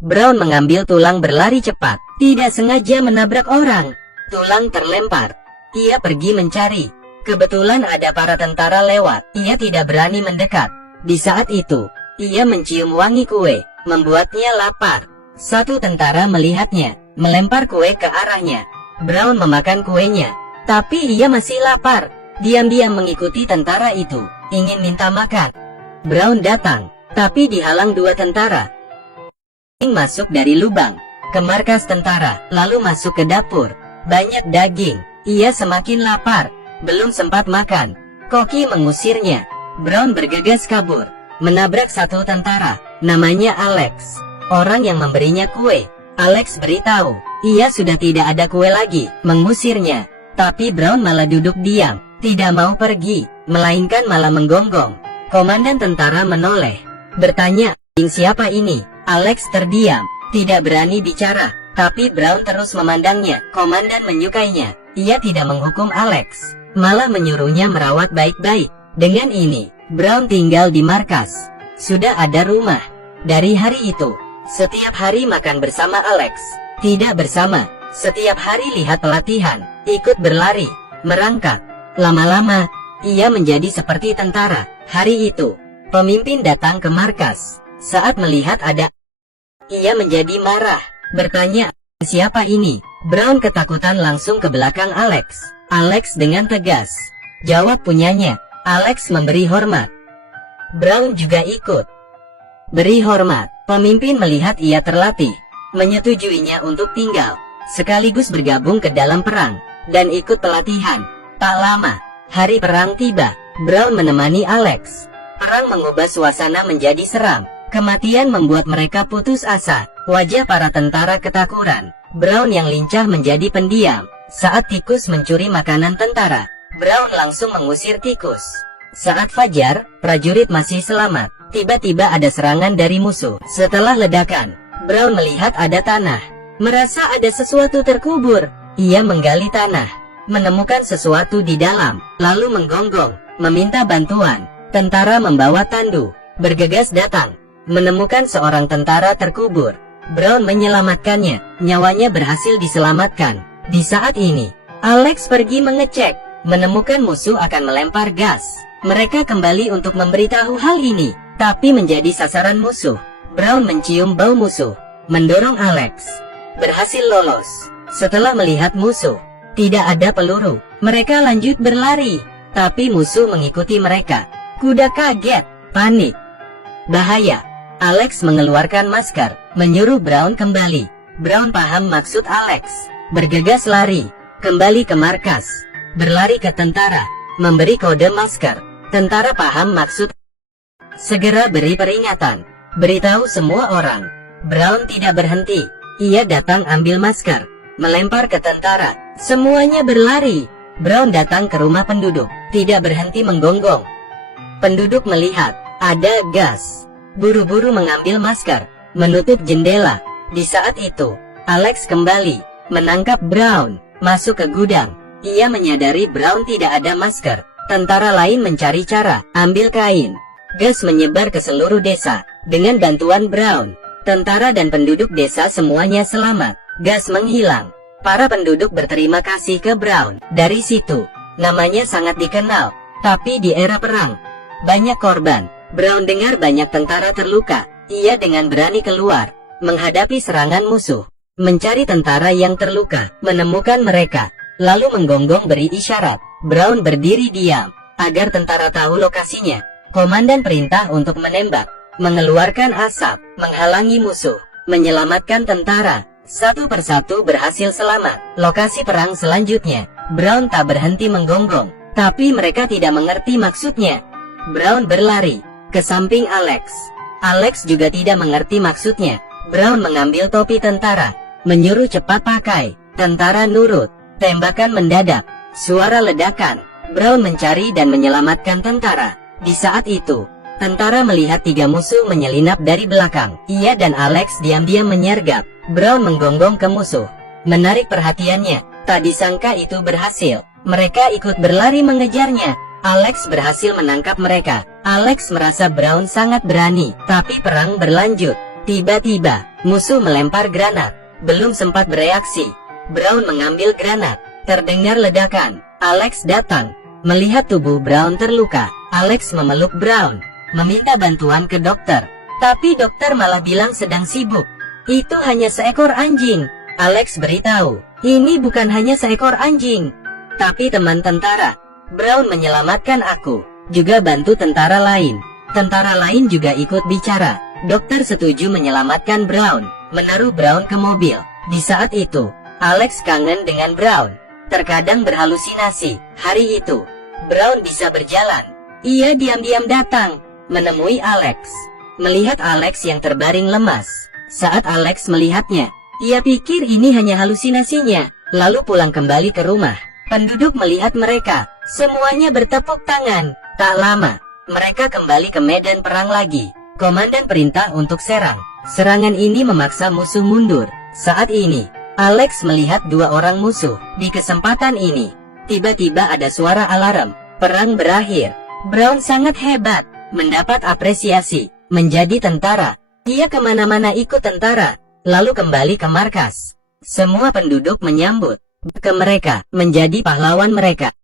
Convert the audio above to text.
Brown mengambil tulang berlari cepat, tidak sengaja menabrak orang. Tulang terlempar. Ia pergi mencari. Kebetulan ada para tentara lewat. Ia tidak berani mendekat. Di saat itu, ia mencium wangi kue, membuatnya lapar. Satu tentara melihatnya, melempar kue ke arahnya. Brown memakan kuenya, tapi ia masih lapar. Diam-diam mengikuti tentara itu, ingin minta makan. Brown datang, tapi dihalang dua tentara. Masuk dari lubang ke markas tentara, lalu masuk ke dapur. Banyak daging, ia semakin lapar, belum sempat makan. Koki mengusirnya. Brown bergegas kabur, menabrak satu tentara, namanya Alex. Orang yang memberinya kue. Alex beritahu, ia sudah tidak ada kue lagi, mengusirnya. Tapi Brown malah duduk diam, tidak mau pergi, melainkan malah menggonggong. Komandan tentara menoleh, bertanya, siapa ini? Alex terdiam, tidak berani bicara, tapi Brown terus memandangnya. Komandan menyukainya, ia tidak menghukum Alex, malah menyuruhnya merawat baik-baik. Dengan ini, Brown tinggal di markas, sudah ada rumah. Dari hari itu, setiap hari makan bersama Alex, tidak bersama. Setiap hari lihat pelatihan, ikut berlari, merangkak. Lama-lama, ia menjadi seperti tentara. Hari itu, pemimpin datang ke markas. Saat melihat ada, ia menjadi marah, bertanya, siapa ini? Brown ketakutan langsung ke belakang Alex. Alex dengan tegas jawab, punyanya. Alex memberi hormat. Brown juga ikut beri hormat. Pemimpin melihat ia terlatih, menyetujuinya untuk tinggal, sekaligus bergabung ke dalam perang, dan ikut pelatihan. Tak lama, hari perang tiba. Brown menemani Alex. Perang mengubah suasana menjadi seram. Kematian membuat mereka putus asa. Wajah para tentara ketakutan. Brown yang lincah menjadi pendiam. Saat tikus mencuri makanan tentara, Brown langsung mengusir tikus. Saat fajar, prajurit masih selamat. Tiba-tiba ada serangan dari musuh. Setelah ledakan, Brown melihat ada tanah. Merasa ada sesuatu terkubur. Ia menggali tanah, menemukan sesuatu di dalam, lalu menggonggong, meminta bantuan. Tentara membawa tandu, bergegas datang, menemukan seorang tentara terkubur. Brown menyelamatkannya, nyawanya berhasil diselamatkan. Di saat ini, Alex pergi mengecek, menemukan musuh akan melempar gas. Mereka kembali untuk memberitahu hal ini, tapi menjadi sasaran musuh. Brown mencium bau musuh, mendorong Alex. Berhasil lolos. Setelah melihat musuh, tidak ada peluru. Mereka lanjut berlari, tapi musuh mengikuti mereka. Kuda kaget, panik. Bahaya. Alex mengeluarkan masker, menyuruh Brown kembali. Brown paham maksud Alex. Bergegas lari, kembali ke markas. Berlari ke tentara, memberi kode masker. Tentara paham maksud. Segera beri peringatan, beritahu semua orang. Brown tidak berhenti. Ia datang ambil masker, melempar ke tentara. Semuanya berlari. Brown datang ke rumah penduduk, tidak berhenti menggonggong. Penduduk melihat ada gas, buru-buru mengambil masker, menutup jendela. Di saat itu, Alex kembali, menangkap Brown, masuk ke gudang. Ia menyadari Brown tidak ada masker. Tentara lain mencari cara, ambil kain. Gas menyebar ke seluruh desa. Dengan bantuan Brown, tentara dan penduduk desa semuanya selamat. Gas menghilang. Para penduduk berterima kasih ke Brown. Dari situ, namanya sangat dikenal. Tapi di era perang, banyak korban. Brown dengar banyak tentara terluka. Ia dengan berani keluar, menghadapi serangan musuh, mencari tentara yang terluka, menemukan mereka, lalu menggonggong beri isyarat. Brown berdiri diam, agar tentara tahu lokasinya. Komandan perintah untuk menembak, mengeluarkan asap, menghalangi musuh, menyelamatkan tentara. Satu persatu berhasil selamat. Lokasi perang selanjutnya, Brown tak berhenti menggonggong, tapi mereka tidak mengerti maksudnya. Brown berlari ke samping Alex. Alex juga tidak mengerti maksudnya. Brown mengambil topi tentara, menyuruh cepat pakai. Tentara nurut. Tembakan mendadak. Suara ledakan. Brown mencari dan menyelamatkan tentara. Di saat itu, tentara melihat tiga musuh menyelinap dari belakang. Ia dan Alex diam-diam menyergap. Brown menggonggong ke musuh, menarik perhatiannya. Tak disangka itu berhasil. Mereka ikut berlari mengejarnya. Alex berhasil menangkap mereka. Alex merasa Brown sangat berani, tapi perang berlanjut. Tiba-tiba, musuh melempar granat. Belum sempat bereaksi, Brown mengambil granat. Terdengar ledakan. Alex datang. Melihat tubuh Brown terluka, Alex memeluk Brown, meminta bantuan ke dokter. Tapi dokter malah bilang sedang sibuk. Itu hanya seekor anjing. Alex beritahu, ini bukan hanya seekor anjing, tapi teman tentara. Brown menyelamatkan aku, juga bantu tentara lain. Tentara lain juga ikut bicara. Dokter setuju menyelamatkan Brown, menaruh Brown ke mobil. Di saat itu, Alex kangen dengan Brown. Terkadang berhalusinasi. Hari itu, Brown bisa berjalan. Ia diam-diam datang, menemui Alex. Melihat Alex yang terbaring lemas. Saat Alex melihatnya, ia pikir ini hanya halusinasinya. Lalu pulang kembali ke rumah. Penduduk melihat mereka, semuanya bertepuk tangan. Tak lama, mereka kembali ke medan perang lagi. Komandan perintah untuk serang. Serangan ini memaksa musuh mundur. Saat ini, Alex melihat dua orang musuh. Di kesempatan ini, tiba-tiba ada suara alarm. Perang berakhir. Brown sangat hebat, mendapat apresiasi, menjadi tentara. Ia kemana-mana ikut tentara, lalu kembali ke markas. Semua penduduk menyambut ke mereka, menjadi pahlawan mereka.